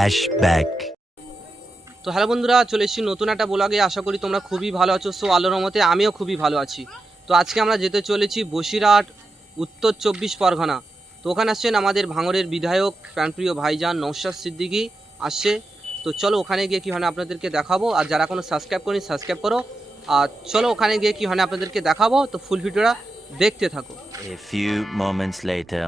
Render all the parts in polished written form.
Flashback. তো hello বন্ধুরা, চলে এসেছি নতুন একটা ব্লগে। আশা করি তোমরা খুবই ভালো আছো। সো আল্লাহর রহমতে আমিও খুবই ভালো আছি। তো আজকে আমরা যেতে চলেছি বসিরহাট, উত্তর 24 পরগনা। তো ওখানে আসছেন আমাদের ভাঙড়ের বিধায়ক প্রাণপ্রিয় ভাইজান নওশাদ সিদ্দিকী আসছে। তো চলো ওখানে গিয়ে কী হয় আপনাদেরকে দেখাবো। আর যারা কোনো সাবস্ক্রাইব করেনি সাবস্ক্রাইব করো। আর চলো ওখানে গিয়ে কী হয় আপনাদেরকে দেখাবো। তো ফুল ভিডিওটা দেখতে থাকো। A few moments later.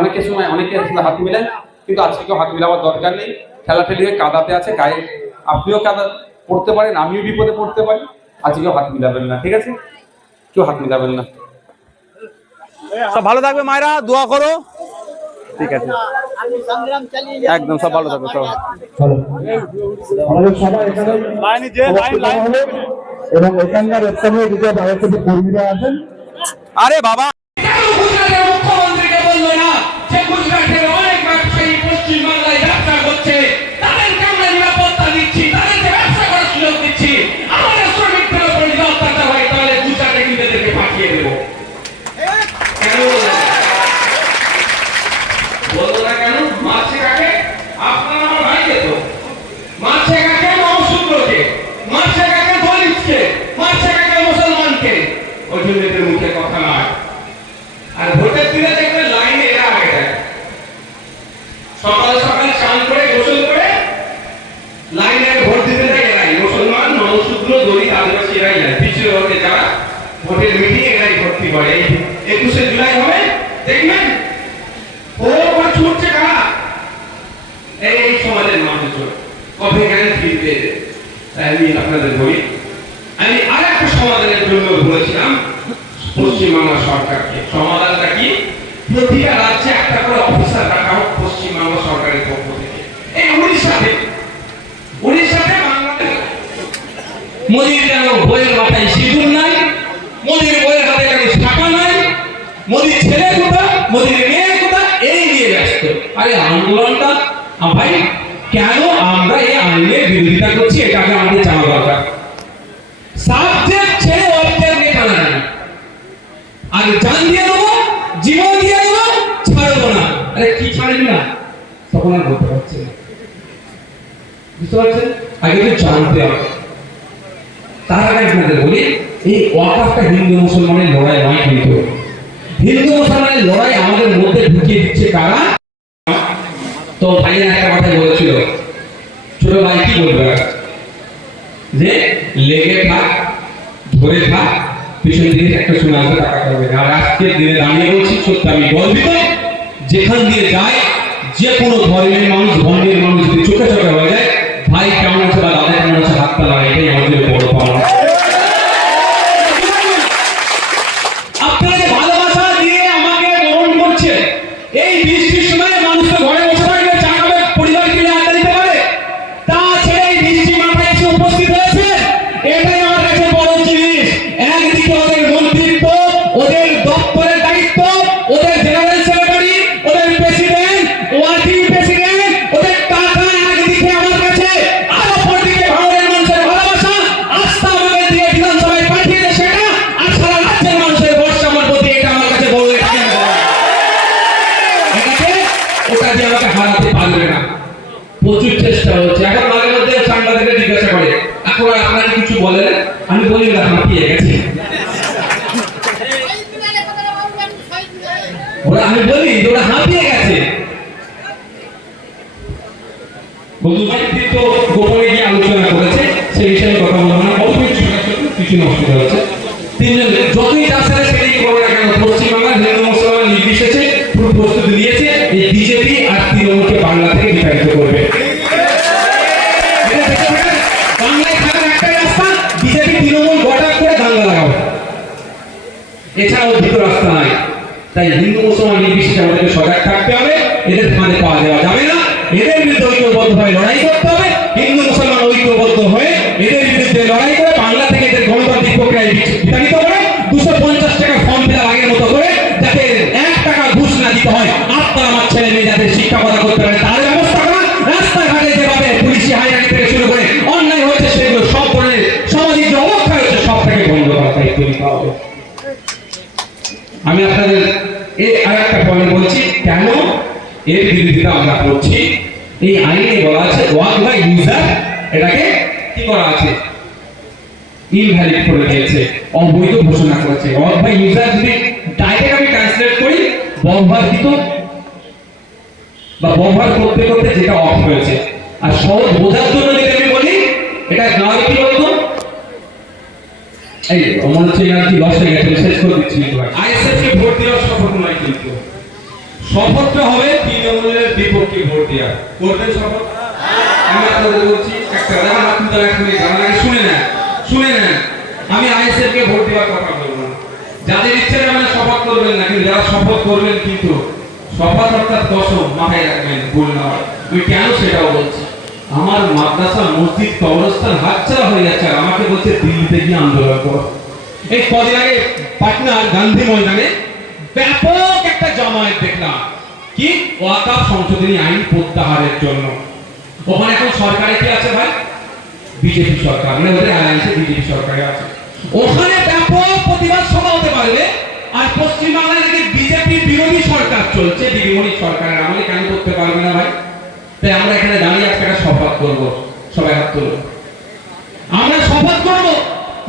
অনেকের সময় অনেকে হাত মিলেন, কিন্তু আজকে কেউ হাত মিলাবার দরকার নেই। ঠেলাঠেলি হয়ে কাদাতে আছে, গায়ে আপনিও কাদা পড়তে পারেন, আমিও বিপদে পড়তে পারি। আজকে কেউ হাত মিলাবেন না, ঠিক আছে? কেউ হাত মিলাবেন না। সব ভালো থাকবে মায়েরা, দোয়া করো, ঠিক আছে? একদম সব ভালো থাকবে সব। এবং এখানকার কর্মীরা আছেন। আরে বাবা মুখ্যমন্ত্রীকে বললো না যে গুজরাটের অনেক ব্যবসায়ী পশ্চিমবাংলায় ব্যবসা করছে, তাদেরকে আমরা নিরাপত্তা দিচ্ছি, তাদেরকে ব্যবসা করার সুযোগ দিচ্ছি। আমাদের শ্রমিকদের উপর যদি অত্যাচার হয় তাহলে গুজরাটে কিন্তু এদেরকে পাঠিয়ে দেবো। কেন বলবো না? কেন মারছে কাকে? আপনার আমার ভাইকে তো মারছে। কাকে? নওশাদকে মারছে। কাকে? দলিতকে মারছে। কাকে? মুসলমানকে। ওই জন্য এদের মুখে কথা নয়। আর ভোটের দিনে দেখবেন লাইনে এরা আগে যায়, সকালে সকালে স্নান করে গোসল করে লাইনে ভোট দিতে যায় এরাই। মুসলমান, নওশূদ্র, দলিত, আদিবাসী এরাই যায়। পিছিয়ে হতে যারা ভোটের মিটিং এরাই ভর্তি করে। এই 21শে জুলাই হবে দেখবেন ও করে ছুটছে কারা? এই সমাজের মানুষজন কবে কেন ফিরতে। আমি আপনাদের বলি, আমি আর একটা সমাধানের জন্য বলেছিলাম পশ্চিমবাংলা সরকারকে। সমাধানটা কি? প্রতিটা রাজ্যে একটা করে অফিসার রাখা হোক পশ্চিমবাংলা সরকারের পক্ষ থেকে। এই উড়িষ্যাতে বাংলাদেশ মোদির যেন বইয়ের মাথায় সিঁদুর নাই, মোদির বইয়ের হাতে যেন টাকা নাই, মোদির ছেলে কোথা, মোদির মেয়ে কোথা, এই নিয়ে ব্যস্ত। আরে আন্দোলনটা ভাই কেন আমরা এই আইনের বিরোধিতা করছি এটাকে আমাদের জানা দরকার। সাবজেক্ট ছেড়ে অবজেক্ট নিয়ে টানা যায়। আগে জান দিয়ে দেবো, জীবন দিয়ে দেবো, ছাড়বো না। আরে কি ছাড়বি না? তখন আর বলতে পারছি না, বুঝতে পারছেন? আগে তো জানতে হবে। তার আগে আপনাদের বলি, এই ওয়াকফটা হিন্দু মুসলমানের লড়াই নয়, কিন্তু হিন্দু মুসলমানের লড়াই আমাদের মধ্যে ঢুকিয়ে দিচ্ছে কারা? তো ভাইয়া একটা কথা বলেছিল, ছোট ভাই কি বলবে যে লেগে থাক, ধরে থাক, পিছন দিকে একটা শুনে আসবে, টাকা করবে। আর আজকের দিনে দাঁড়িয়ে বলছি সত্যি আমি গর্বিত। যেখান দিয়ে যায় যে কোনো ধর্মের মানুষ, বর্ণের মানুষ যদি চোখে চোখে হয়ে যায়, ভাই কেমন আছে বা দাদা কেমন আছে হাত তালা, এটাই আমাদের বড় পাওনা। আপনারা যে ভালোবাসা দিয়ে আমাকে বরণ করছে, এই বৃষ্টির সময় মানুষ তো ঘরে বসে থাকবে, চা খাবে, পরিবারকে নিয়ে আড্ডা দিতে পারে, তা ছেড়ে এই বৃষ্টি মাথায় এসে উপস্থিত হয়েছে, এটাই আমার কাছে বড় জিনিস। একদিকে ওদের মন্ত্রিত্ব, ওদের দপ্তরের দায়িত্ব, ওদের জেনারেল সেক্রেটারি, ওদের প্রেসিডেন্ট, ওয়ার্কিং প্রেসিডেন্ট, ওদের টাকা একদিকে আমার কাছে, আর অপরদিকে ভারতের মানুষের ভালোবাসা। ওটা দিয়ে আমাকে হারাতে পারবে না। প্রচুর চেষ্টা হচ্ছে। এখন মাঝে মধ্যে সাংবাদিকরা জিজ্ঞাসা করে, এখন আপনাকে কিছু বলে? আমি বলি না, হাঁপিয়ে গেছি। আমি বলি ওরা হাঁপিয়ে গেছে। বন্ধু ব্যক্তি তো গোপনে গিয়ে আলোচনা করেছে, সেই বিষয়ে কথা বলবো না। অল্প কিছু অসুবিধা হচ্ছে। তিনজন যতই আসলে সেটাই করবে না কেন, পশ্চিমবাংলার হিন্দু মুসলমান নির্বিশেষে পুরো প্রস্তুতি নিয়েছে এই বিজেপি আর তৃণমূলকে বাংলা থেকে বিতাড়িত করবে। বাংলায় থাকার একটাই রাস্তা, বিজেপি তৃণমূল গোটা করে দাঙ্গা লাগাও, এছাড়াও দ্বিতীয় রাস্তা নাই। তাই হিন্দু মুসলমান নির্বিশেষে আমাদেরকে সজাগ থাকতে হবে, এদের ফাঁদে পা দেওয়া যাবে না, এদের বিরুদ্ধে ঐক্যবদ্ধ হয়ে লড়াই করতে হবে। হিন্দু মুসলমান ঐক্যবদ্ধ হয়ে এদের বিরুদ্ধে লড়াই করে বাংলা থেকে এদের গণতান্ত্রিক প্রক্রিয়ায় বিতাড়িত করে 250 টাকা ফর্ম ফিল আগের মতো করে, যাতে 1 টাকা ঘুষ না দিতে হয়। আপনার আমার ছেলে মেয়ে যাতে শিক্ষাকতা করতে পারে তার ব্যবস্থা করা। রাস্তাঘাটে যেভাবে পুলিশি হাইরানি থেকে শুরু করে অন্যায় হয়েছে, সেগুলো সব ধরনের সামাজিক যে অবক্ষয় হচ্ছে সব থেকে বন্ধ করার দায়িত্ব নিতে হবে। আমি আপনাদের এই আরেকটা পয়েন্ট বলছি, কেন এর বিরোধিতা আমরা করছি। এই আইনে বলা আছে ওয়ার্ক বাই ইউজার, এটাকে কি করা আছে, ইনভ্যালিড করে দিয়েছে, অবৈধ ঘোষণা করেছে। ওয়ার্ক বাই ইউজার যদি ডাইরেক্ট আমি ট্রান্সলেট করি, ব্যবহারকৃত বা ব্যবহার করতে করতে যেটা অফ হয়েছে। আর সহজ বোঝার জন্য যদি আমি বলি, এটা গ্রামে কি বলতো, এই মনে হচ্ছে এনার্জি লস হয়ে গেছে, শেষ করে দিচ্ছি। আইএসএফ কে ভোট দেওয়ার শপথ নয়, কিন্তু শপথটা হবে তৃণমূলের বিপক্ষে ভোট দেওয়া। করবেন শপথ? আমি আপনাদের বলছি, একটা শুনে নেন, আমি আইএসএফ কে ভোট দেওয়ার কথা বলবো না। যাদের ইচ্ছে মানে শপথ করবেন না, কিন্তু যারা শপথ করবেন, কিন্তু শপথ অর্থাৎ কসম মাথায় রাখবেন, ভুল না হয়। আমি কেন সেটাও বলছি, আমার মাদ্রাসা মসজিদ কবরস্থান হাতছাড়া হয়ে যাচ্ছে, আর আমাকে বলছে দিল্লিতে গিয়ে আন্দোলন করো। এই কদিন আগে পাটনার গান্ধী ময়দানে ব্যাপক একটা জমায়েত দেখলাম, কি ওয়াকাফ সংশোধনী আইন প্রত্যাহারের জন্য। ওখানে এখন সরকারে কি আছে ভাই? বিজেপি সরকার, মানে ওদের অ্যালায়েন্সে বিজেপি সরকারে আছে। ওখানে ব্যাপক প্রতিবাদ সভা হতে পারবে, আর পশ্চিমবাংলায় থেকে বিজেপি বিরোধী সরকার চলছে, দিদিমণি সরকারের আমলে কেন করতে পারবে না ভাই? তাই আমরা এখানে দাঁড়িয়ে আজকে একটা শপথ করবো, সবাই হাত তুলুন। আমরা শপথ করবো,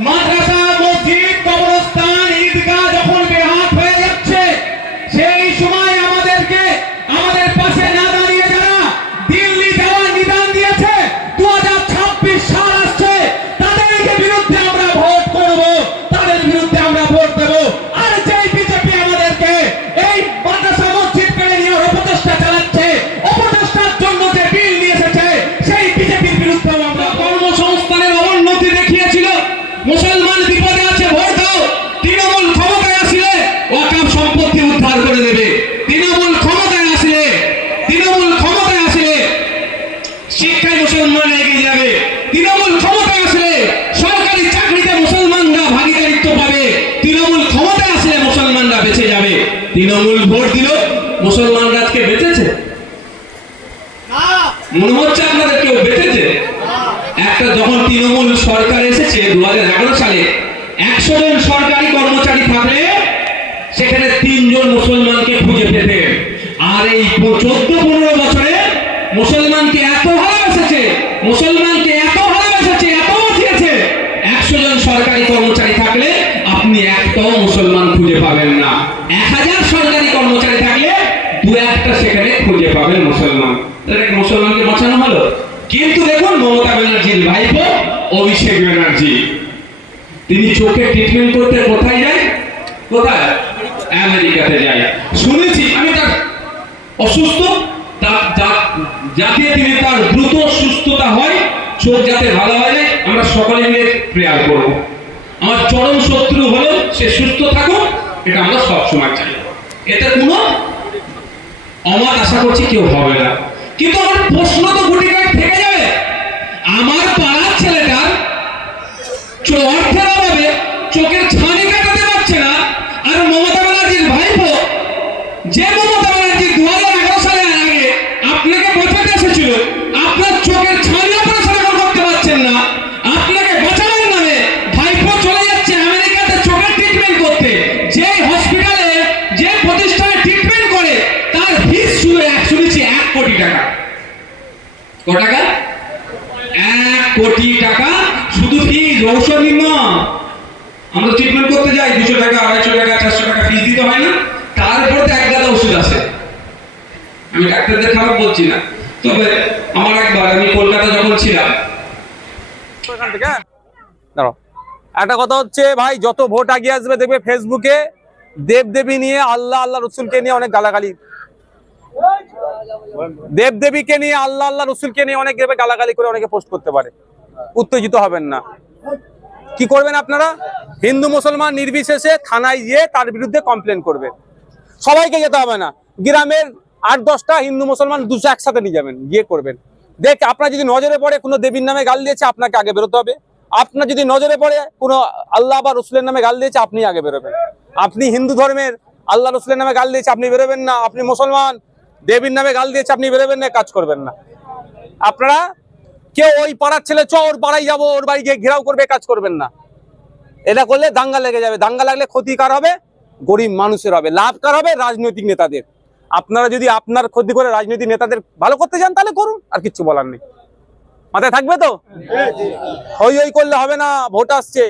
মাদ্রাসা মসজিদ কবরস্থান ঈদগাহ যখন বেহাত হয়ে যাচ্ছে, সেই সময় আমাদেরকে আমাদের পাশে না দাঁড়িয়ে যারা দিল্লি যাওয়ার নিদান দিয়েছে, 2026 সাল আসছে, তাদেরকে বিরুদ্ধে আমরা ভোট করব, তাদের বিরুদ্ধে আমরা ভোট দেব। আর যেই বিজেপি আমাদেরকে এই মাদ্রাসা মসজিদ কেড়ে নেওয়ার অপচেষ্টা চালাচ্ছে, অপচেষ্টার জন্য যে বিল নিয়ে এসেছে, সেই বিজেপির বিরুদ্ধে আমরা কর্মসংস্থানের অবনতি দেখিয়েছিল। মুসলমান বিপদে আছে, ভোট দাও। তৃণমূল ক্ষমতায় আসলে ওয়াকাফ সম্পত্তি উদ্ধার করে দেবে। তৃণমূল ক্ষমতায় আসলে শিক্ষায় মুসলমান এগিয়ে যাবে। তৃণমূল ক্ষমতায় আসলে সরকারি চাকরিতে মুসলমানরা ভাগীদারিত্ব পাবে। তৃণমূল ক্ষমতায় আসলে মুসলমানরা বেঁচে যাবে। তৃণমূল ভোট দিল, মুসলমানরা আজকে বেঁচেছে? মনে হচ্ছে আপনাদের কেউ বেঁচেছে? একটা যখন তৃণমূল সরকার এসেছে 2011 সালে, 100 জন সরকারি কর্মচারী থাকলে সেখানে 3 জন মুসলমানকে খুঁজে পেতেন। আর এই 14-15 বছরে মুসলমানকে এত ভালোবেসেছে, এত বাঁচিয়েছে, 100 জন সরকারি কর্মচারী থাকলে আপনি একটাও মুসলমান খুঁজে পাবেন না। 1000 সরকারি কর্মচারী থাকলে 2-1টা সেখানে খুঁজে পাবেন মুসলমান। তাহলে মুসলমানকে বাঁচানো হলো। কিন্তু দেখুন মমতা ব্যানার্জির ভাইপো অভিষেক ব্যানার্জি, তিনি চোখে ট্রিটমেন্ট করতে কোথায় যায়? কোথায়? আমেরিকাতে যায়। শুনেছি আমি তার অসুস্থ, যাতে তিনি তার দ্রুত সুস্থতা হয়, চোখ যাতে ভালো হয়ে যায়, আমরা সকলে মিলে প্রেয়ার করব। আমার চরম শত্রু হলো সে সুস্থ থাকুক, এটা আমরা সবসময় চাই। এতে কোনো অমত আশা করছি কেউ হবে না। কিন্তু আমার প্রশ্ন তো গুটিকায় থেকে যাবে, আমার পাড়ার ছেলেটার অর্থের অভাবে চোখের ছানি কাটাতে পারছে না, আর মমতা ব্যানার্জির ভাইপো, যে মমতা ব্যানার্জি 2011 সালের আগে আপনাকে বাঁচাতে এসেছিল, আপনার চোখের ছানি অপারেশন করতে পারছেন না, আপনাকে বাঁচানোর নামে ভাইপো চলে যাচ্ছে আমেরিকাতে চোখের ট্রিটমেন্ট করতে। যে হসপিটালে, যে প্রতিষ্ঠানে ট্রিটমেন্ট করে, তার ফিস শুধু শুনেছি টাকা। ক টাকা? 1 কোটি টাকা শুধু ফিজ, ঔষধ নির্মাণ। আমরা ট্রিটমেন্ট করতে যাই 200 টাকা, 250 টাকা, 400 টাকা ফিজ দিতে হয় না? তারপর তো এক গাদা ওষুধ আছে। আমি ডাক্তারদের খারাপ বলছি না, তবে আমার একবার, আমি কলকাতা যখন ছিলাম, এখান থেকে দাঁড়াও, একটা কথা হচ্ছে ভাই, যত ভোট আগিয়ে আসবে দেখবে ফেসবুকে দেবদেবী নিয়ে, আল্লাহ আল্লাহ রসুলকে নিয়ে অনেক গালাগালি, দেবদেবীকে নিয়ে, আল্লাহ আল্লাহ রসুলকে নিয়ে অনেক দেবে গালাগালি করে অনেকে পোস্ট করতে পারে। উত্তেজিত হবেন না। কি করবেন আপনারা? হিন্দু মুসলমান নির্বিশেষে থানায় গিয়ে তার বিরুদ্ধে কমপ্লেন করবেন। সবাইকে যেতে হবে না, গ্রামের 8-10টা হিন্দু মুসলমান 200 একসাথে নিয়ে যাবেন, গিয়ে করবেন। দেখ, আপনার যদি নজরে পড়ে কোনো দেবীর নামে গাল দিয়েছে, আপনাকে আগে বেরোতে হবে। আপনার যদি নজরে পড়ে কোনো আল্লাহ বা রসুলের নামে গাল দিয়েছে, আপনি আগে বেরোবেন। আপনি হিন্দু ধর্মের, আল্লাহ রসুলের নামে গাল দিয়েছে, আপনি বেরোবেন না। আপনি মুসলমান, দেবীর নামে গাল দিয়েছে, আপনি বেরোবেন না, কাজ করবেন না। আপনারা কেউ ওই পাড়ার ছেলে চ ওর পাড়ায় যাবো, ওর বাড়ি গিয়ে ঘেরাও করবে, কাজ করবেন না। এটা করলে দাঙ্গা লেগে যাবে। দাঙ্গা লাগলে ক্ষতি কার হবে? গরিব মানুষের হবে। লাভ কার হবে? রাজনৈতিক নেতাদের। আপনারা যদি আপনার ক্ষতি করে রাজনৈতিক নেতাদের ভালো করতে চান, তাহলে করুন, আর কিচ্ছু বলার নেই। মাথায় থাকবে তো? হই হই করলে হবে না। ভোট আসছে,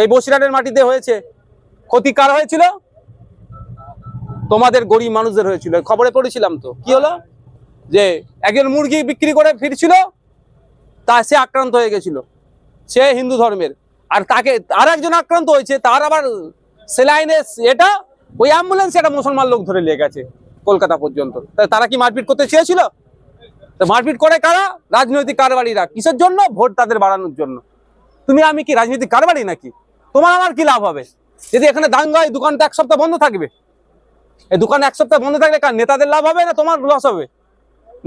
এই বসিরহাটের মাটিতে হয়েছে, ক্ষতি কার হয়েছিল? তোমাদের গরিব মানুষদের হয়েছিল। খবরে পড়েছিলাম তো, কি হলো? যে একজন মুরগি বিক্রি করে ফিরছিল, তা সে আক্রান্ত হয়ে গেছিল, সে হিন্দু ধর্মের, আর তাকে আর একজন আক্রান্ত হয়েছে, তার আবার সেলাইনে এটা ওই অ্যাম্বুলেন্স একটা মুসলমান লোক ধরে নিয়ে গেছে কলকাতা পর্যন্ত। তারা কি মারপিট করতে চেয়েছিল? মারপিট করে কারা? রাজনৈতিক কারবারিরা। কিসের জন্য? ভোট তাদের বাড়ানোর জন্য। তুমি আমি কি রাজনৈতিক কারবারি নাকি? তোমার আমার কি লাভ হবে যদি এখানে দাঙ্গা হয়? দোকানটা 1 সপ্তাহ বন্ধ থাকবে। এই দোকান 1 সপ্তাহ বন্ধ থাকলে কার? নেতাদের লাভ হবে না তোমার লস হবে?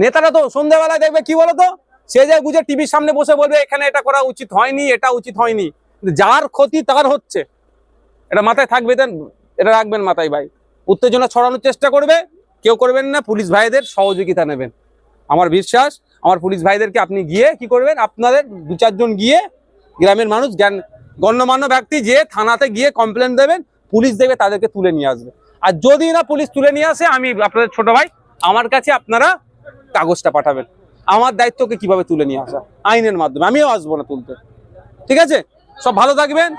নেতারা তো সন্ধ্যাবেলায় দেখবে কি বলতো, সে যায় বুঝে টিভির সামনে বসে বলবে এখানে এটা করা উচিত হয়নি, এটা উচিত হয়নি। যার ক্ষতি তার হচ্ছে, এটা মাথায় থাকবে। এটা রাখবেন মাথায় ভাই। উত্তেজনা ছড়ানোর চেষ্টা করবে কেউ করবেন না। পুলিশ ভাইদের সহযোগিতা নেবেন। আমার বিশ্বাস, আমার পুলিশ ভাইদেরকে আপনি গিয়ে কি করবেন, আপনাদের 2-4 জন গিয়ে গ্রামের মানুষ, গণ্যমান্য ব্যক্তি যে থানাতে গিয়ে কমপ্লেন দেবেন, পুলিশ দেবে, তাদেরকে তুলে নিয়ে আসবে। আর যদি না পুলিশ তুলে নিয়ে আসে, আমি আপনাদের ছোট ভাই, আমার কাছে আপনারা কাগজটা পাঠাবেন, আমার দায়িত্বকে কিভাবে তুলে নিয়ে আসা, আইনের মাধ্যমে। আমিও আসবো না তুলতে। ঠিক আছে? সব ভালো থাকবেন।